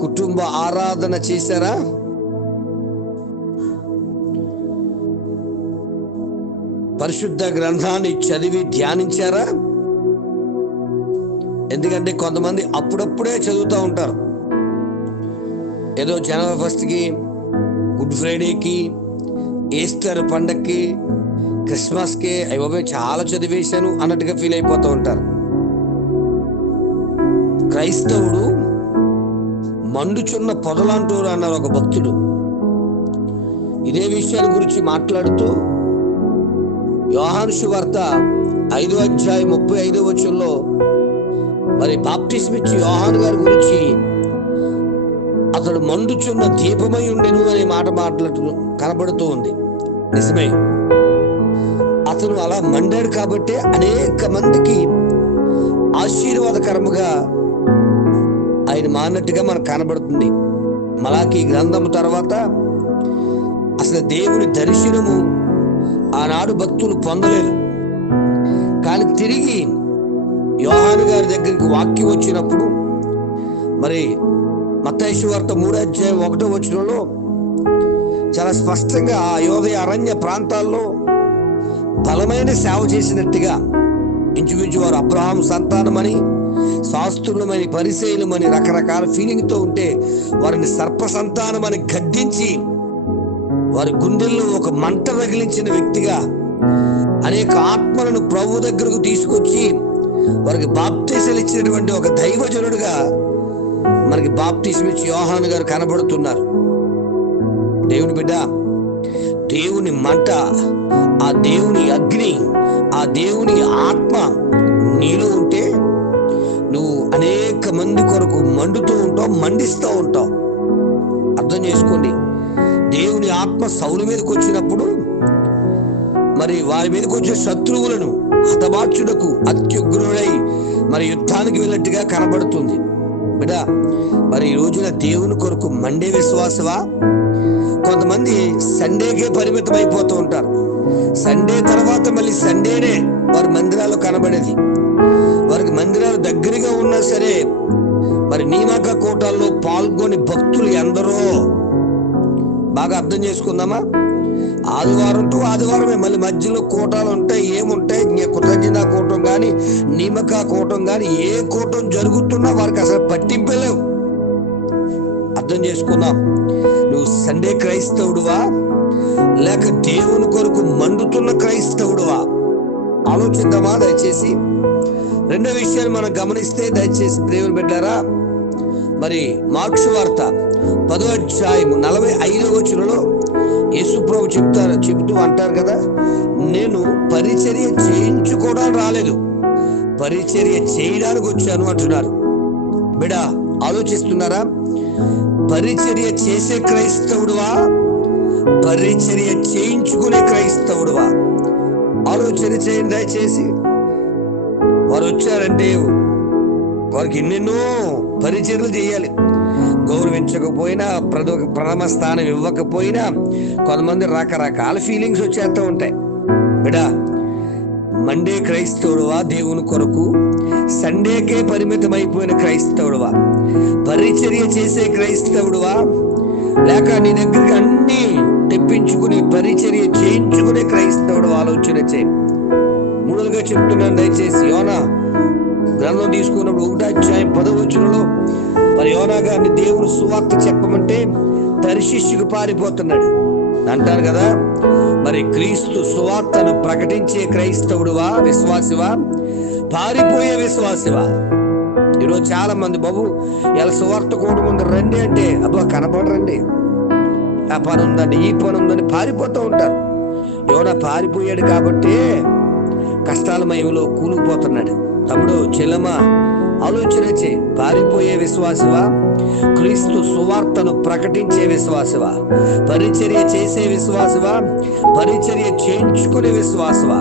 కుటుంబ ఆరాధన చేశారా? పరిశుద్ధ గ్రంథాన్ని చదివి ధ్యానించారా? ఎందుకంటే కొంతమంది అప్పుడప్పుడే చదువుతూ ఉంటారు. ఏదో జనవరి ఫస్ట్కి గుడ్ ఫ్రైడేకి ఈస్టర్ పండక్కి క్రిస్మస్కి అయ్యో చాలా చదివేశాను అన్నట్టుగా ఫీల్ అయిపోతూ ఉంటారు. క్రైస్తవుడు మండుచున్న పొదలంటూరు అన్నారు ఒక భక్తుడు. ఇదే విషయాల గురించి మాట్లాడుతూ యోహాను వార్త ఐదో అధ్యాయం ముప్పై ఐదో వచ్చంలో మరి బాప్టిస్మ్ ఇచ్చి యోహాను గారి గురించి అతడు మండుచున్న దీపమై ఉండెను అనే మాట మాట్లాడుతూ కనబడుతూ ఉంది. నిజమే. అతను అలా మండాడు కాబట్టి అనేక మందికి ఆశీర్వాదకరముగా ఆయన మానట్టుగా మనకు కనబడుతుంది. మలాకి గ్రంథం తర్వాత అసలు దేవుని దర్శనము ఆనాడు భక్తులు పొందలేరు కానీ తిరిగి యోహాను గారి దగ్గరికి వాక్యం వచ్చినప్పుడు మరి మత్తైసు వార్త మూడో అధ్యాయం ఒకటో వచ్చినలో చాలా స్పష్టంగా ఆ యోధయ అరణ్య ప్రాంతాల్లో బలమైన సేవ చేసినట్టుగా ఇంచుమించు వారు అబ్రహాం సంతానమని శాస్త్రులమని పరిశైలమని రకరకాల ఫీలింగ్తో ఉంటే వారిని సర్పసంతానం అని గద్దించి వారి గుండెల్లో ఒక మంట రగిలించిన వ్యక్తిగా అనేక ఆత్మలను ప్రభు దగ్గరకు తీసుకొచ్చి వారికి బాప్తీసాలు ఇచ్చినటువంటి ఒక దైవజనుడుగా మనకి బాప్తీసం ఇచ్చి యోహాన్ గారు కనబడుతున్నారు. దేవుని బిడ్డ దేవుని మంట ఆ దేవుని అగ్ని ఆ దేవుని ఆత్మ నీలో ఉంటే అనేక మంది కొరకు మండుతూ ఉంటాం మండిస్తూ ఉంటాం. అర్థం చేసుకోండి. దేవుని ఆత్మ సౌలు మీదకి వచ్చినప్పుడు మరి వారి మీదకి వచ్చే శత్రువులను హతమార్చుటకు అత్యుగ్రుడై మరి యుద్ధానికి వెళ్ళినట్టుగా కనబడుతుంది. బిడ్డ మరి ఈ రోజున దేవుని కొరకు మండే విశ్వాసవా కొంతమంది సండేకే పరిమితం అయిపోతూ ఉంటారు. సండే తర్వాత మళ్ళీ సండేనే వారి మందిరాల్లో కనబడేది. మందిరాలు దగ్గరగా ఉన్నా సరే మరి నియామక కూటాల్లో పాల్గొని భక్తులు ఎందరో? బాగా అర్థం చేసుకుందామా? ఆదివారం టు ఆదివారమే మళ్ళీ మధ్యలో కూటాలు ఉంటాయి ఏముంటాయి? కృతజ్ఞత కూటం కానీ నియమక కూటం కానీ ఏ కూటం జరుగుతున్నా వారికి అసలు పట్టింపలేవు అర్థం చేసుకుందాం. నువ్వు సండే క్రైస్తవుడువా? లేక దేవుని కొరకు మండుతున్న క్రైస్తవుడువా? ఆలోచిద్దామా? దయచేసి. రెండో విషయాలు మనం గమనిస్తే దయచేసి దేవుని బిడ్డారా మరి మార్క్స్ వార్త పదో అధ్యాయము నలభై ఐదో వచనంలో యేసుప్రభు చెప్తారు చెబుతూ అంటారు కదా నేను పరిచర్య చేయించుకోవడానికి రాలేదు. పరిచర్య చేయడానికి వచ్చాను అంటున్నారు. బిడ ఆలోచిస్తున్నారా? పరిచర్య చేసే క్రైస్తవుడువా? పరిచర్య చేయించుకునే క్రైస్తవుడువా? ఆలోచన చేయండి దయచేసి. వారు వచ్చారంటే వారికి ఎన్నెన్నో పరిచర్లు చేయాలి. గౌరవించకపోయినా ప్రథమ ప్రథమ స్థానం ఇవ్వకపోయినా కొంతమంది రకరకాల ఫీలింగ్స్ వచ్చేస్తూ ఉంటాయి. బిడా మండే క్రైస్తవుడువా దేవుని కొరకు? సండేకే పరిమితం అయిపోయిన క్రైస్తవుడువా? పరిచర్య చేసే క్రైస్తవుడువా? లేక నీ దగ్గరికి అన్ని తెప్పించుకుని పరిచర్య చేయించుకునే క్రైస్తవుడు ఆలోచన చేయి. మూడోదిగా చెప్తున్నాను దయచేసి. యోనా గ్రంథం తీసుకున్నప్పుడు ఒకటో అధ్యాయం పదవచనంలో మరి యోనా గారిని దేవుడు సువార్త చెప్పమంటే తరిశిష్యుకు పారిపోతున్నాడు. అంటారు కదా మరి క్రీస్తు సువార్తను ప్రకటించే క్రైస్తవుడువా విశ్వాసివా? పారిపోయే విశ్వాసివా? ఈరోజు చాలా మంది బాబు ఇలా సువార్త కూడా ముందు రండి అంటే అబ్బా కనపడరండి ఆ పని ఉందండి ఈ పని ఉందని పారిపోతూ ఉంటారు. యోన పారిపోయాడు కాబట్టి కష్టాల మయంలో కూలిపోతున్నాడు తమ్ముడు చెల్లమ్మ ఆలోచన చే పారిపోయే విశ్వాసవా క్రీస్తు సువార్తను ప్రకటించే విశ్వాసవా పరిచర్య చేసే విశ్వాసవా పరిచర్య చేయించుకునే విశ్వాసవా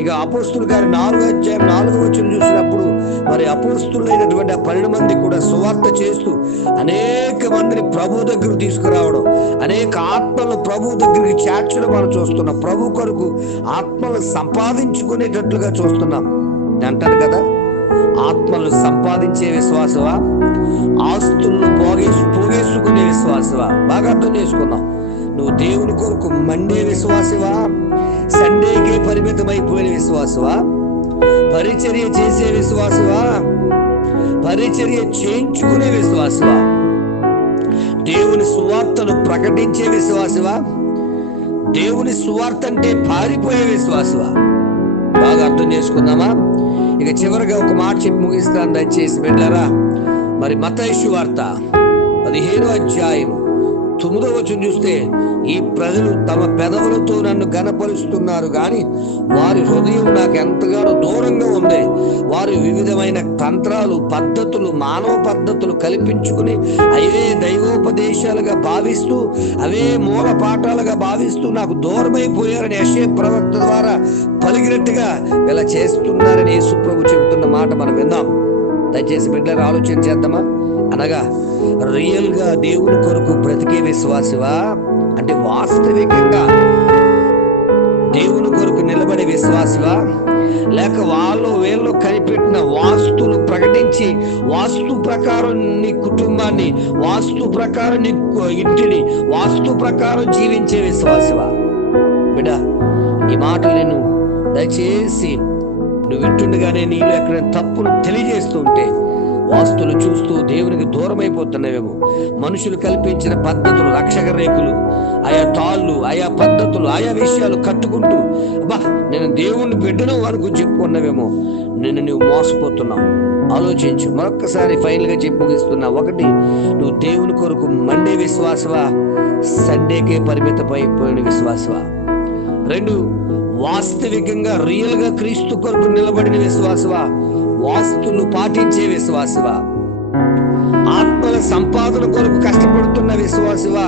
ఇక అపోస్తులు గారి నాలుగో అధ్యాయం నాలుగో వచ్చిన చూసినప్పుడు మరి అపోస్తులైనటువంటి ఆ పన్నెండు మంది కూడా సువార్త చేస్తూ అనేక మందిని ప్రభు దగ్గరకు తీసుకురావడం అనేక ఆత్మలు ప్రభు దగ్గరికి చేర్చడం మనం చూస్తున్నాం. ప్రభు కొరకు ఆత్మలు సంపాదించుకునేటట్లుగా చూస్తున్నాం. అంటారు కదా ఆత్మలు సంపాదించే విశ్వాసవా ఆస్తులను పోగేసు విశ్వాసవా? బాగా అర్థం చేసుకున్నాం నువ్వు దేవుని కొరకు మండే విశ్వాసవా? సండేకే పరిమితమైపోయిన విశ్వాసవా? పరిచర్య చేసే విశ్వాసవా? పరిచర్య చేయించుకునే విశ్వాసవా? దేవుని సువార్తను ప్రకటించే విశ్వాసవా? దేవుని సువార్త అంటే పారిపోయే విశ్వాసవా? బాగా అర్థం చేసుకుందామా? ఇక చివరిగా ఒక మాట చెప్పి ముగిస్తాను దయచేసి పెట్టారా మరి మతైషు వార్త. పదిహేను అధ్యాయం తొమ్మిదో వచ్చిన చూస్తే ఈ ప్రజలు తమ పెదవులతో నన్ను గనపరుస్తున్నారు కానీ వారి హృదయం నాకు ఎంతగానో దూరంగా ఉంది. వారు వివిధమైన తంత్రాలు పద్ధతులు మానవ పద్ధతులు కల్పించుకుని అవే దైవోపదేశాలుగా భావిస్తూ అవే మూల పాఠాలుగా భావిస్తూ నాకు దూరమైపోయారని యశే ప్రవక్త ద్వారా పలిగినట్టుగా ఇలా చేస్తున్నారని యేసుప్రభు చెబుతున్న మాట మనం విందాం. దయచేసి బిడ్డలు ఆలోచన చేద్దామా? అనగా రియల్గా దేవుని కొరకు బ్రతికే విశ్వాసవా? అంటే వాస్తవికంగా దేవుని కొరకు నిలబడే విశ్వాసవా? లేక వాళ్ళు వీళ్ళు కనిపెట్టిన వాస్తులు ప్రకటించి వాస్తు ప్రకారం నీ కుటుంబాన్ని వాస్తు ప్రకారం నీ ఇంటిని వాస్తు ప్రకారం జీవించే విశ్వాసవా? బిడ్డ ఈ మాటలు నేను దయచేసి నువ్వు వింటుండగానే నీళ్ళు ఎక్కడ తప్పును తెలియజేస్తూ ఉంటే వాస్తులు చూస్తూ దేవునికి దూరమైపోతున్నవేమో. మనుషులు కల్పించిన పద్ధతులు రక్షక రేకులు ఆయా తాళ్ళు ఆయా పద్ధతులు ఆయా విషయాలు కట్టుకుంటూ అబ్బా నేను దేవుణ్ణి బిడ్డను వరకు చెప్పుకున్నావేమో. నిన్ను నువ్వు మోసపోతున్నావు. ఆలోచించు మరొక్కసారి ఫైనల్గా చెప్పి ముగిస్తున్నా. ఒకటి నువ్వు దేవుని కొరకు మండే విశ్వాసవా సండేకే పరిమితమైపోయిన విశ్వాసవా రెండు వాస్తవికంగా రియల్గా క్రీస్తు కొరకు నిలబడిన విశ్వాసవా వాస్తులు పాటించే విశ్వాసవా? ఆత్మల సంపాదన కొరకు కష్టపడుతున్న విశ్వాసవా?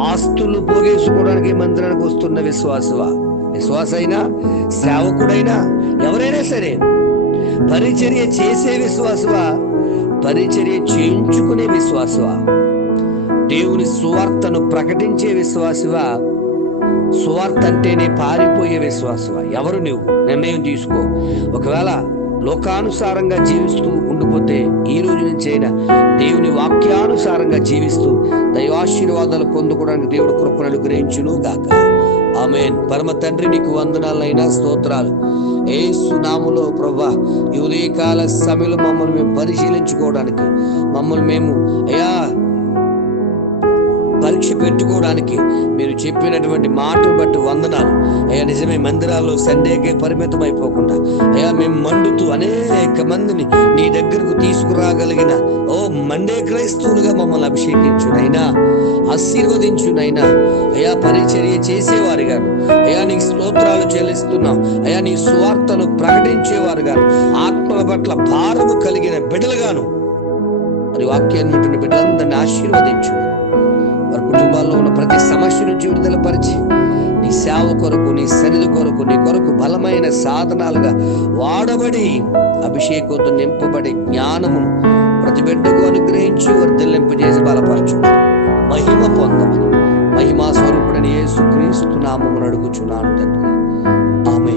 ఆస్తులు పోగేసుకోవడానికి మందిరానికి వస్తున్న విశ్వాసవా? విశ్వాస అయినా సేవకుడైనా ఎవరైనా సరే పరిచర్య చేసే విశ్వాసవా? పరిచర్య చేయించుకునే విశ్వాసవా? దేవుని సువార్తను ప్రకటించే విశ్వాసవా? సువార్త అంటేనే పారిపోయే విశ్వాసవా? ఎవరు నువ్వు? నిర్ణయం తీసుకో. ఒకవేళ లోకానుసారంగా జీవిస్తూ ఉండిపోతే ఈ రోజు నుంచి అయినా దేవుని వాక్యానుసారంగా జీవిస్తూ దైవాశీర్వాదాలు పొందుకోవడానికి దేవుడు కృపను అనుగ్రహించును గాక ఆమెన్. పరమ తండ్రి నీకు వందనాలైనా స్తోత్రాలు. ఏసు నాములో ప్రభా ఈ ఉదయకాల సమయంలో మమ్మల్ని మేము పరిశీలించుకోవడానికి మమ్మల్ని మేము అయ్యా పరీక్ష పెట్టుకోవడానికి మీరు చెప్పినటువంటి మాట బట్టి వందనాలు. అయ్యా నిజమే మందిరాల్లో సండేకే పరిమితం అయిపోకుండా అయ్యా మేము మండుతూ అనేక మందిని నీ దగ్గరకు తీసుకురాగలిగిన ఓ మండే క్రైస్తవులుగా మమ్మల్ని అభిషేకించునైనా ఆశీర్వదించునైనా అయ్యా పరిచర్య చేసేవారు గారు అయ్యా నీ స్తోత్రాలు చెల్లిస్తున్నాం. అయ్యా నీ సువార్తను ప్రకటించేవారు గారు ఆత్మల పట్ల భారము కలిగిన బిడ్డలుగాను. మరి వాక్యాన్ని బిడ్డలందరినీ ఆశీర్వదించు. వారి కుటుంబాల్లో ఉన్న ప్రతి సమస్య నుంచి విడుదల పరిచి నీ సేవ కొరకు నీ సన్నిధి కొరకు నీ కొరకు బలమైన సాధనాలుగా వాడబడి అభిషేకంతో నింపబడి జ్ఞానమును ప్రతి బిడ్డకు అనుగ్రహించి వర్ధిల్లింపజేసి బలపరచు. మహిమ పొందమని మహిమా స్వరూపుడని యేసుక్రీస్తు నామమును అడుగుచున్నాను తండ్రి. ఆమె